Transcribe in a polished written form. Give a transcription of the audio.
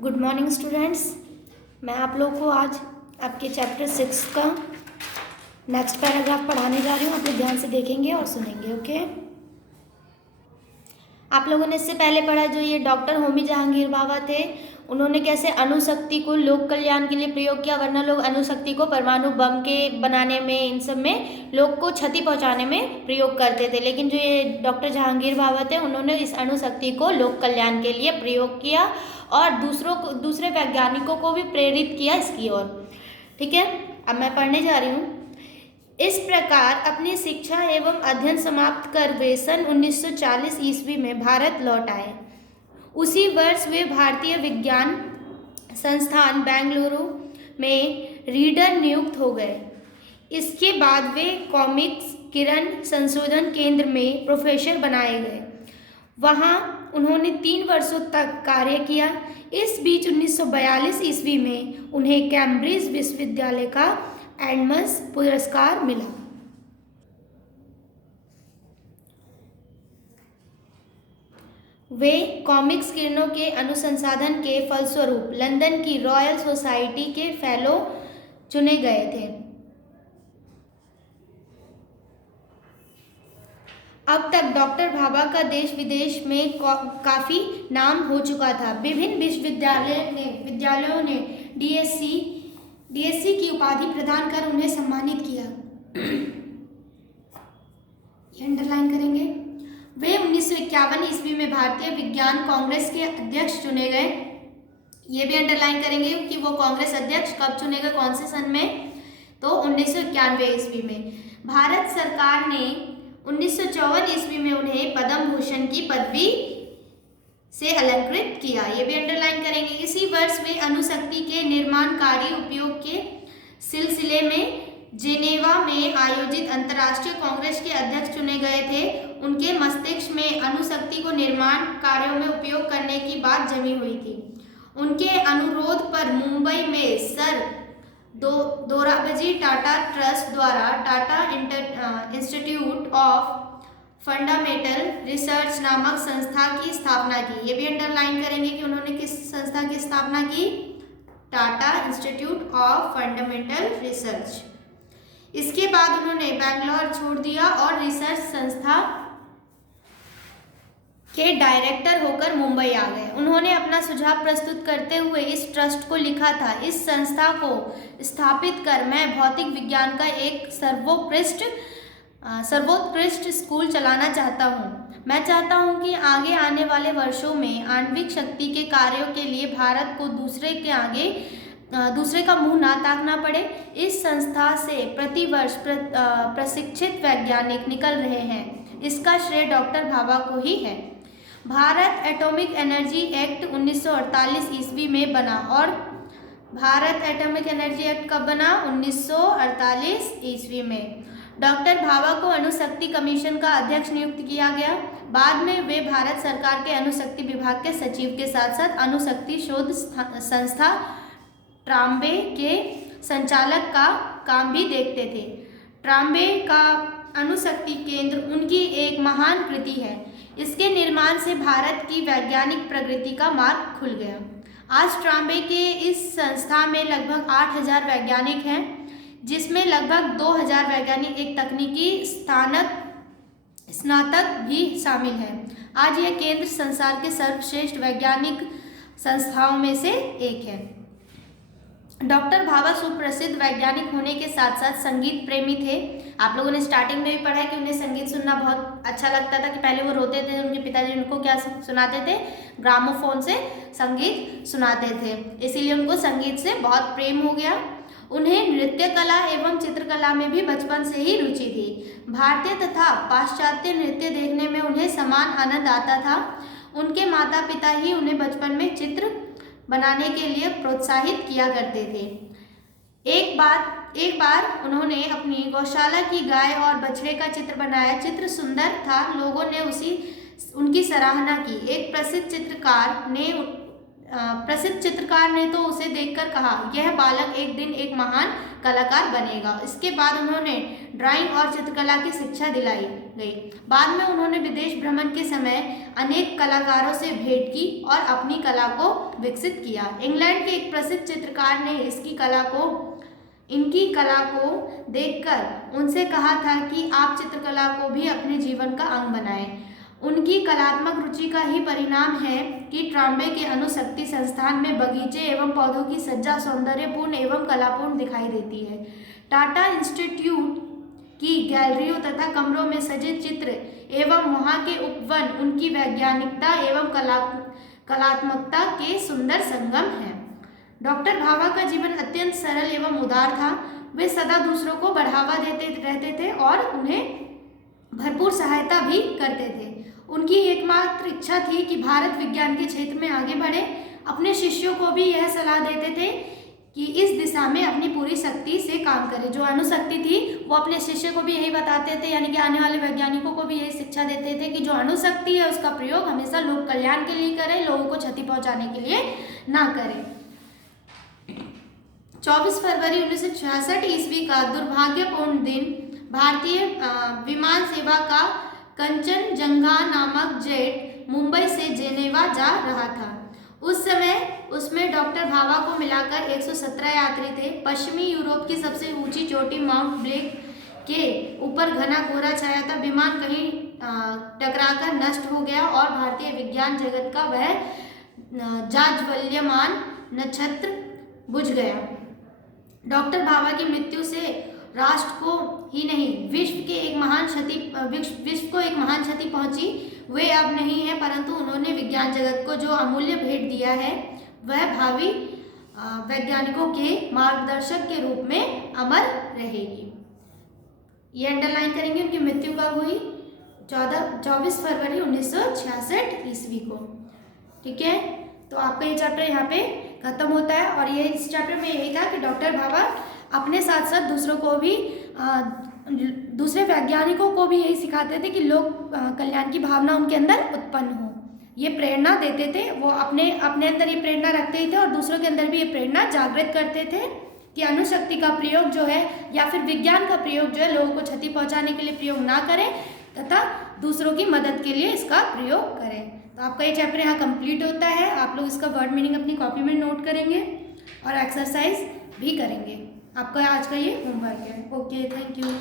Good morning students. मैं आप लोग को आज आपके चैप्टर 6 का नेक्स्ट पैराग्राफ पढ़ाने जा रही हूँ। आप लोग ध्यान से देखेंगे और सुनेंगे। ओके, आप लोगों ने इससे पहले पढ़ा जो ये डॉक्टर होमी जहांगीर बाबा थे, उन्होंने कैसे अणुशक्ति को लोक कल्याण के लिए प्रयोग किया। वरना लोग अणुशक्ति को परमाणु बम के बनाने में, इन सब में लोग को क्षति पहुंचाने में प्रयोग करते थे। लेकिन जो ये डॉक्टर जहांगीर बाबा थे, उन्होंने इस अणुशक्ति को लोक कल्याण के लिए प्रयोग किया और दूसरे वैज्ञानिकों को भी प्रेरित किया इसकी ओर। ठीक है, अब मैं पढ़ने जा रही हूँ। इस प्रकार अपनी शिक्षा एवं अध्ययन समाप्त कर वे सन 1940 ईस्वी में भारत लौट आए। उसी वर्ष वे भारतीय विज्ञान संस्थान बेंगलुरु में रीडर नियुक्त हो गए। इसके बाद वे कॉमिक्स किरण संशोधन केंद्र में प्रोफेसर बनाए गए। वहाँ उन्होंने 3 वर्षों तक कार्य किया। इस बीच 1942 ईस्वी में उन्हें कैम्ब्रिज विश्वविद्यालय का एडम्स पुरस्कार मिला। वे कॉमिक्स किरणों के अनुसंधान के फलस्वरूप लंदन की रॉयल सोसाइटी के फेलो चुने गए थे। अब तक डॉक्टर भाभा का देश विदेश में काफ़ी नाम हो चुका था। विभिन्न विद्यालयों ने डीएससी की उपाधि प्रदान कर उन्हें सम्मानित किया। ये अंडरलाइन करेंगे। वे 1951 ईस्वी में भारतीय विज्ञान कांग्रेस के अध्यक्ष चुने गए। ये भी अंडरलाइन करेंगे कि वो कांग्रेस अध्यक्ष कब चुने गए, कौन से सन में, तो 1991 ईस्वी में। भारत सरकार ने 1954 ईस्वी में उन्हें पद्म भूषण की पदवी से अलंकृत किया। ये भी अंडरलाइन करेंगे। इसी वर्ष वे अणुशक्ति के निर्माणकारी उपयोग के सिलसिले में जेनेवा में आयोजित अंतर्राष्ट्रीय कांग्रेस के अध्यक्ष चुने गए थे। उनके मस्तिष्क में अणुशक्ति को निर्माण कार्यों में उपयोग करने की बात जमी हुई थी। उनके अनुरोध पर मुंबई में सर दोराबजी टाटा ट्रस्ट द्वारा Tata institute of fundamental research नामक संस्था की स्थापना की। ये भी अंडरलाइन करेंगे कि उन्होंने किस संस्था की स्थापना की, Tata institute of fundamental research. इसके बाद उन्होंने बैंगलोर छोड़ दिया और रिसर्च संस्था के डायरेक्टर होकर मुंबई आ गए। उन्होंने अपना सुझाव प्रस्तुत करते हुए इस ट्रस्ट को लिखा था, इस संस्था को स्थापित कर मैं भौतिक विज्ञान का एक सर्वोत्कृष्ट स्कूल चलाना चाहता हूँ। मैं चाहता हूँ कि आगे आने वाले वर्षों में आणविक शक्ति के कार्यों के लिए भारत को दूसरे का मुंह ना ताकना पड़े। इस संस्था से प्रतिवर्ष प्रशिक्षित वैज्ञानिक निकल रहे हैं। इसका श्रेय डॉक्टर भाभा को ही है। भारत एटॉमिक एनर्जी एक्ट 1948 ईस्वी में बना। और भारत एटॉमिक एनर्जी एक्ट कब बना? 1948 ईस्वी में। डॉक्टर भाभा को अणुशक्ति कमीशन का अध्यक्ष नियुक्त किया गया। बाद में वे भारत सरकार के अणुशक्ति विभाग के सचिव के साथ साथ अणुशक्ति शोध संस्था ट्राम्बे के संचालक का काम भी देखते थे। ट्राम्बे का अणुशक्ति केंद्र उनकी एक महान कृति है। इसके निर्माण से भारत की वैज्ञानिक प्रगति का मार्ग खुल गया। आज ट्राम्बे के इस संस्था में लगभग 8000 वैज्ञानिक हैं, जिसमें लगभग 2000 वैज्ञानिक एक तकनीकी स्नातक भी शामिल हैं। आज यह केंद्र संसार के सर्वश्रेष्ठ वैज्ञानिक संस्थाओं में से एक है। डॉक्टर भाभा सुप्रसिद्ध वैज्ञानिक होने के साथ साथ संगीत प्रेमी थे। आप लोगों ने स्टार्टिंग में भी पढ़ा है कि उन्हें संगीत सुनना बहुत अच्छा लगता था, कि पहले वो रोते थे, उनके पिताजी उनको क्या सुनाते थे, ग्रामोफोन से संगीत सुनाते थे, इसीलिए उनको संगीत से बहुत प्रेम हो गया। उन्हें नृत्य कला एवं चित्रकला में भी बचपन से ही रुचि थी। भारतीय तथा पाश्चात्य नृत्य देखने में उन्हें समान आनंद आता था। उनके माता पिता ही उन्हें बचपन में चित्र बनाने के लिए प्रोत्साहित किया करते थे। एक बार उन्होंने अपनी गौशाला की गाय और बछड़े का चित्र बनाया। चित्र सुंदर था, लोगों ने उनकी सराहना की। एक प्रसिद्ध चित्रकार ने प्रसिद्ध चित्रकार ने तो उसे देखकर कहा, यह बालक एक दिन एक महान कलाकार बनेगा। इसके बाद उन्होंने ड्राइंग और चित्रकला की शिक्षा दिलाई गई। बाद में उन्होंने विदेश भ्रमण के समय अनेक कलाकारों से भेंट की और अपनी कला को विकसित किया। इंग्लैंड के एक प्रसिद्ध चित्रकार ने इनकी कला को देखकर उनसे कहा था कि आप चित्रकला को भी अपने जीवन का अंग बनाएं। उनकी कलात्मक रुचि का ही परिणाम है कि ट्राम्बे के अणुशक्ति संस्थान में बगीचे एवं पौधों की सज्जा सौंदर्यपूर्ण एवं कलापूर्ण दिखाई देती है। टाटा इंस्टीट्यूट की गैलरियों तथा कमरों में सजे चित्र एवं वहाँ के उपवन उनकी वैज्ञानिकता एवं कलात्मकता के सुंदर संगम हैं। डॉक्टर भाभा का जीवन अत्यंत सरल एवं उदार था। वे सदा दूसरों को बढ़ावा देते रहते थे और उन्हें भरपूर सहायता भी करते थे। उनकी एकमात्र इच्छा थी कि भारत विज्ञान के क्षेत्र में आगे बढ़े। अपने शिष्यों को भी यह सलाह देते थे कि इस दिशा में अपनी पूरी शक्ति से काम करें। जो अणुशक्ति थी वो अपने शिष्य को भी यही बताते थे, यानी कि आने वाले वैज्ञानिकों को भी यही शिक्षा देते थे कि जो अणुशक्ति है उसका प्रयोग हमेशा लोक कल्याण के लिए करें, लोगों को क्षति पहुंचाने के लिए ना करें। 24 फरवरी 1966 ईस्वी का दुर्भाग्यपूर्ण दिन भारतीय विमान सेवा का कंचनजंगा नामक जेट मुंबई से जेनेवा जा रहा था। उस समय उसमें डॉक्टर भाभा को मिलाकर 117 यात्री थे। पश्चिमी यूरोप की सबसे ऊंची चोटी माउंट ब्लैक के ऊपर घना कोहरा छाया था। विमान कहीं टकराकर नष्ट हो गया और भारतीय विज्ञान जगत का वह जाज्वल्यमान नक्षत्र बुझ गया। डॉक्टर भाभा की मृत्यु से राष्ट्र को ही नहीं विश्व को एक महान क्षति पहुंची। वे अब नहीं है, परंतु उन्होंने विज्ञान जगत को जो अमूल्य भेंट दिया है वह भावी वैज्ञानिकों के मार्गदर्शक के रूप में अमर रहेगी। ये अंडरलाइन करेंगे। उनकी मृत्यु कब हुई? 24 फरवरी 1966 ईस्वी को। ठीक है, तो आपका ये चैप्टर यहाँ पे खत्म होता है। और ये इस चैप्टर में यही था कि डॉक्टर भाभा अपने साथ साथ दूसरों को भी दूसरे वैज्ञानिकों को भी यही सिखाते थे कि लोक कल्याण की भावना उनके अंदर उत्पन्न हो। ये प्रेरणा देते थे, वो अपने अंदर ये प्रेरणा रखते थे और दूसरों के अंदर भी ये प्रेरणा जागृत करते थे कि अणुशक्ति का प्रयोग जो है या फिर विज्ञान का प्रयोग जो है लोगों को क्षति पहुंचाने के लिए प्रयोग ना करें तथा दूसरों की मदद के लिए इसका प्रयोग करें। तो आपका ये चैप्टर यहाँ कंप्लीट होता है। आप लोग इसका वर्ड मीनिंग अपनी कॉपी में नोट करेंगे और एक्सरसाइज भी करेंगे। आपका आज का ये होमवर्क है। Okay, thank you.